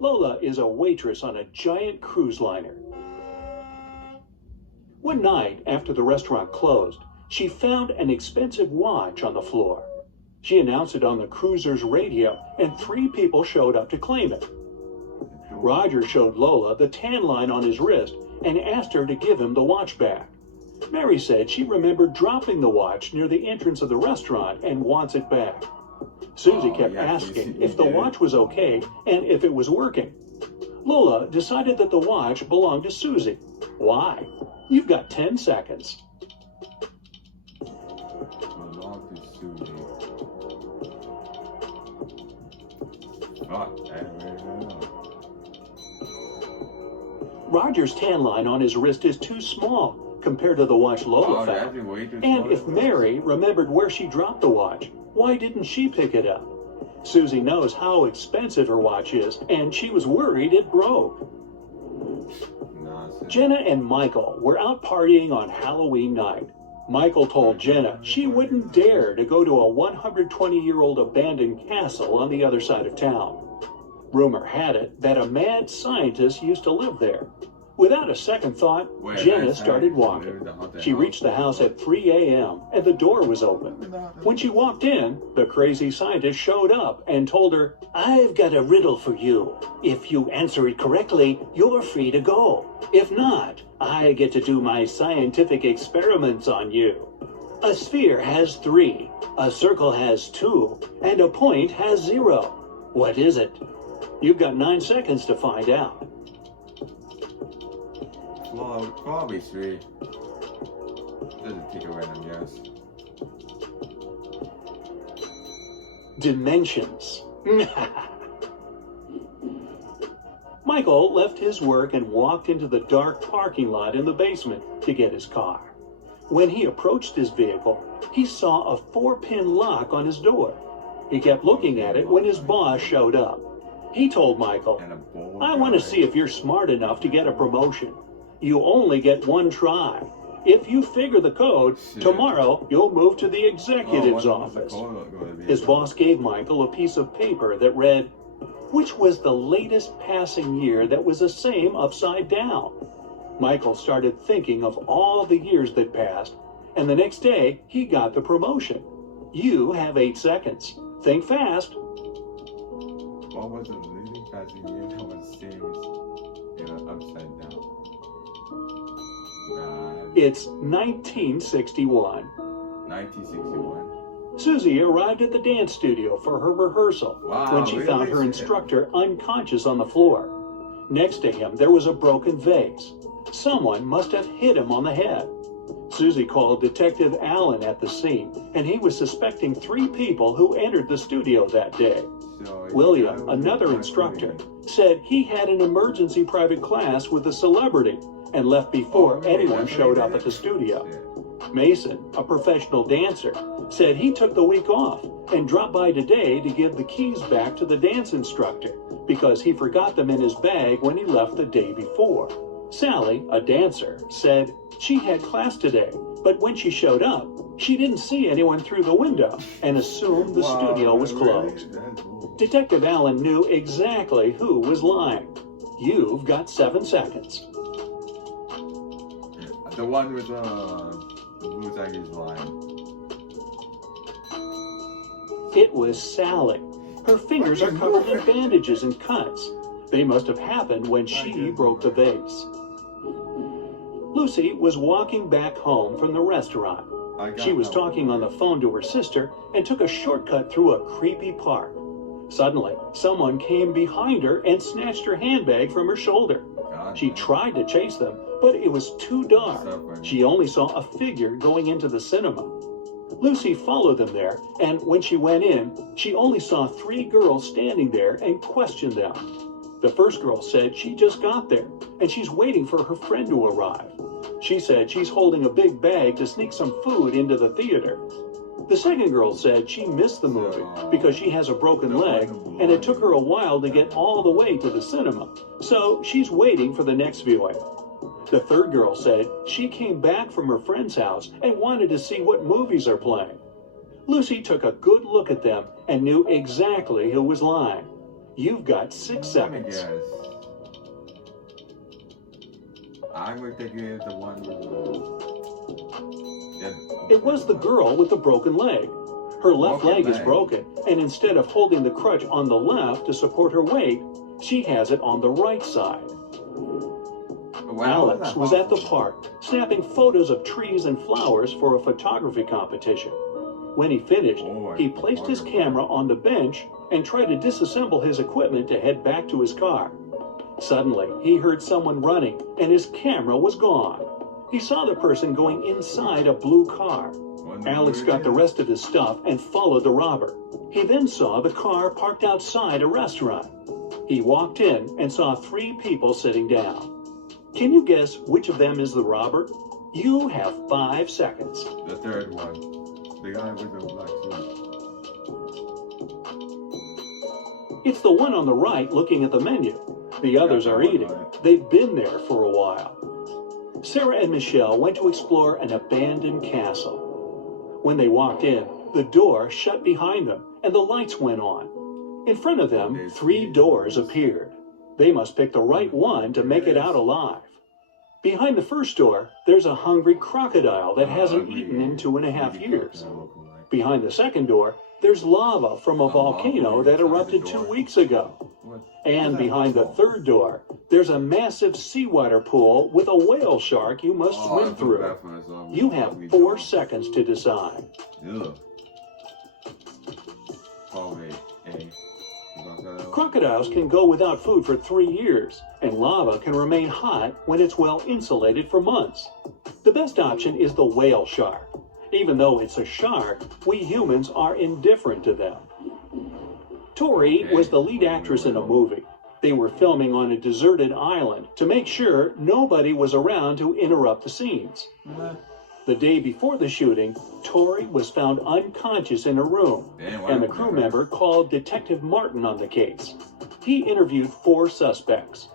Lola is a waitress on a giant cruise liner. One night, after the restaurant closed, she found an expensive watch on the floor. She announced it on the cruiser's radio, and 3 people showed up to claim it. Roger showed Lola the tan line on his wrist and asked her to give him the watch back. Mary said she remembered dropping the watch near the entrance of the restaurant and wants it back. Susie kept asking if the watch was okay and if it was working. Lola decided that the watch belonged to Susie. Why? You've got 10 seconds. Belonged to Susie. Roger's tan line on his wrist is too small compared to the watch Lola found. And if Mary remembered where she dropped the watch, why didn't she pick it up? Susie knows how expensive her watch is, and she was worried it broke. Jenna and Michael were out partying on Halloween night. Michael told Jenna she wouldn't dare to go to a 120-year-old abandoned castle on the other side of town. Rumor had it that a mad scientist used to live there. Without a second thought, Jenna started walking. She reached the house at 3 a.m. and the door was open. When she walked in, the crazy scientist showed up and told her, "I've got a riddle for you. If you answer it correctly, you're free to go. If not, I get to do my scientific experiments on you. A sphere has 3, a circle has 2, and a point has 0. What is it?" You've got 9 seconds to find out. Well, probably 3. Doesn't take a random guess. Dimensions. Michael left his work and walked into the dark parking lot in the basement to get his car. When he approached his vehicle, he saw a 4-pin lock on his door. He kept looking at it when his boss showed up. He told Michael, "I want to see if you're smart enough to get a promotion. You only get 1 try. If you figure the code, tomorrow you'll move to the executive's office." His boss gave Michael a piece of paper that read, "Which was the latest passing year that was the same upside down?" Michael started thinking of all the years that passed, and the next day he got the promotion. You have 8 seconds. Think fast. What was the leading passing year that was same upside down? It's 1961. 1961. Susie arrived at the dance studio for her rehearsal when she found her really? instructor unconscious on the floor. Next to him, there was a broken vase. Someone must have hit him on the head. Susie called Detective Allen at the scene, and he was suspecting 3 people who entered the studio that day. William, another instructor, said he had an emergency private class with a celebrity and left before anyone showed up at the studio. Mason, a professional dancer, said he took the week off and dropped by today to give the keys back to the dance instructor because he forgot them in his bag when he left the day before. Sally, a dancer, said she had class today, but when she showed up, she didn't see anyone through the window and assumed the studio was closed. Detective Allen knew exactly who was lying. You've got 7 seconds. The one with blue tiger's line. It was Sally. Her fingers are covered in bandages and cuts. They must have happened when she broke the vase. Lucy was walking back home from the restaurant. She was talking on the phone to her sister and took a shortcut through a creepy park. Suddenly, someone came behind her and snatched her handbag from her shoulder. She tried to chase them, but it was too dark. She only saw a figure going into the cinema. Lucy followed them there, and when she went in, she only saw 3 girls standing there and questioned them. The first girl said she just got there, and she's waiting for her friend to arrive. She said she's holding a big bag to sneak some food into the theater. The second girl said she missed the movie because she has a broken leg, and it took her a while to get all the way to the cinema, so she's waiting for the next viewing. The third girl said she came back from her friend's house and wanted to see what movies are playing. Lucy took a good look at them and knew exactly who was lying. You've got 6 seconds. Let me guess. I'm going to think it's the one with the... It was the girl with the broken leg. Her left leg is broken, and instead of holding the crutch on the left to support her weight, she has it on the right side. Alex was at the park, snapping photos of trees and flowers for a photography competition. When he finished, he placed his camera on the bench and tried to disassemble his equipment to head back to his car. Suddenly, he heard someone running, and his camera was gone. He saw the person going inside a blue car. Alex got the rest of his stuff and followed the robber. He then saw the car parked outside a restaurant. He walked in and saw 3 people sitting down. Can you guess which of them is the robber? You have 5 seconds. The third one. The guy with the black suit. It's the one on the right looking at the menu. The others are eating. They've been there for a while. Sarah and Michelle went to explore an abandoned castle. When they walked in, the door shut behind them and the lights went on. In front of them, 3 doors appeared. They must pick the right one to make it out alive. Behind the first door, there's a hungry crocodile that hasn't eaten in 2.5 years. Behind the second door, there's lava from a volcano that erupted 2 weeks ago. And behind the third door, there's a massive seawater pool with a whale shark you must swim through. You have 4 seconds to decide. Crocodiles can go without food for 3 years, and lava can remain hot when it's well insulated for months. The best option is the whale shark. Even though it's a shark, we humans are indifferent to them. Tori was the lead actress in a movie. They were filming on a deserted island to make sure nobody was around to interrupt the scenes. The day before the shooting, Tori was found unconscious in her room, and the crew member called Detective Martin on the case. He interviewed 4 suspects.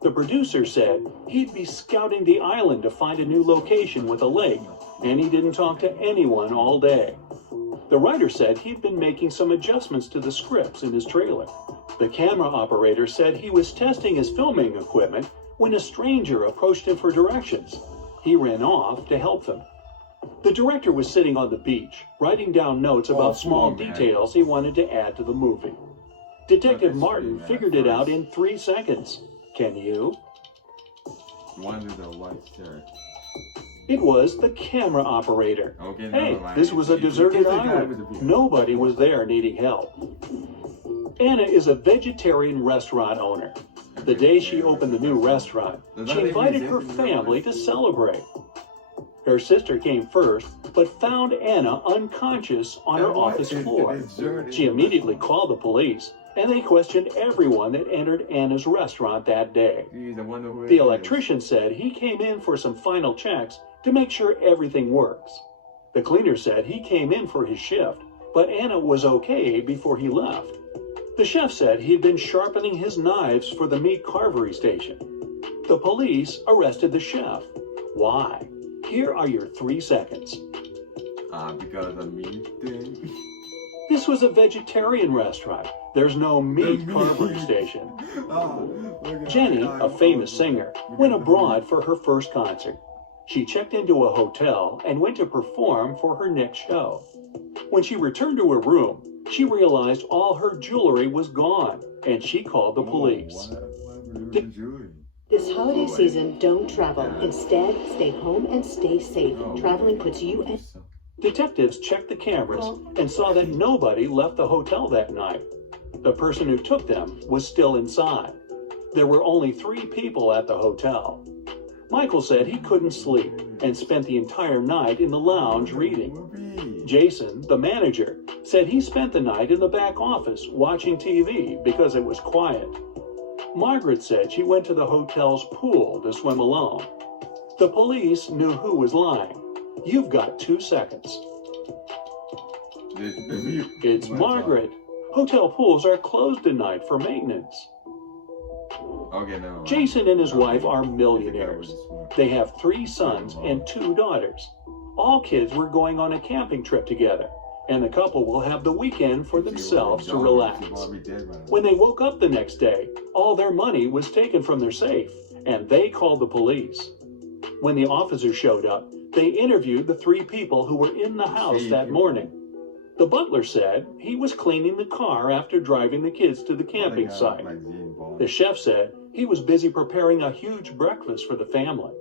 The producer said he'd be scouting the island to find a new location with a lake, and he didn't talk to anyone all day. The writer said he'd been making some adjustments to the scripts in his trailer. The camera operator said he was testing his filming equipment when a stranger approached him for directions. He ran off to help them. The director was sitting on the beach, writing down notes about small details he wanted to add to the movie. Detective Martin figured it out in 3 seconds. Can you? One with the white shirt. It was the camera operator. Hey, this was a deserted island. Nobody was there needing help. Anna is a vegetarian restaurant owner. The day she opened the new restaurant, she invited her family to celebrate. Her sister came first, but found Anna unconscious on her office floor. She immediately called the police, and they questioned everyone that entered Anna's restaurant that day. The electrician said he came in for some final checks to make sure everything works. The cleaner said he came in for his shift, but Anna was okay before he left. The chef said he'd been sharpening his knives for the meat carvery station. The police arrested the chef. Why? Here are your 3 seconds. Because of meat thing. This was a vegetarian restaurant. There's no meat carvery station. Jenny, a famous singer, went abroad for her first concert. She checked into a hotel and went to perform for her next show. When she returned to her room, she realized all her jewelry was gone, and she called the police. This holiday season, don't travel. Instead, stay home and stay safe. Traveling puts you at... Detectives checked the cameras and saw that nobody left the hotel that night. The person who took them was still inside. There were only 3 people at the hotel. Michael said he couldn't sleep and spent the entire night in the lounge reading. Jason, the manager, said he spent the night in the back office watching TV because it was quiet. Margaret said she went to the hotel's pool to swim alone. The police knew who was lying. You've got 2 seconds. It's Margaret. Hotel pools are closed tonight for maintenance. Okay, no. Jason and his Okay. wife are I think I millionaires. was smart. They have 3 sons and 2 daughters. All kids were going on a camping trip together, and the couple will have the weekend for themselves to relax. When they woke up the next day, all their money was taken from their safe, and they called the police. When the officers showed up, they interviewed the 3 people who were in the house that morning. The butler said he was cleaning the car after driving the kids to the camping site. The chef said he was busy preparing a huge breakfast for the family.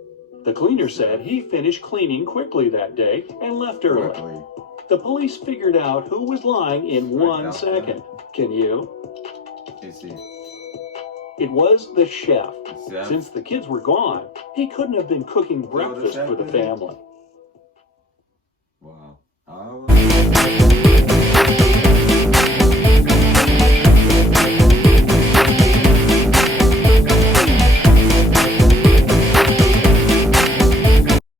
The cleaner said he finished cleaning quickly that day and left early. The police figured out who was lying in 1 second. Can you? It was the chef. Since the kids were gone, he couldn't have been cooking breakfast for the family.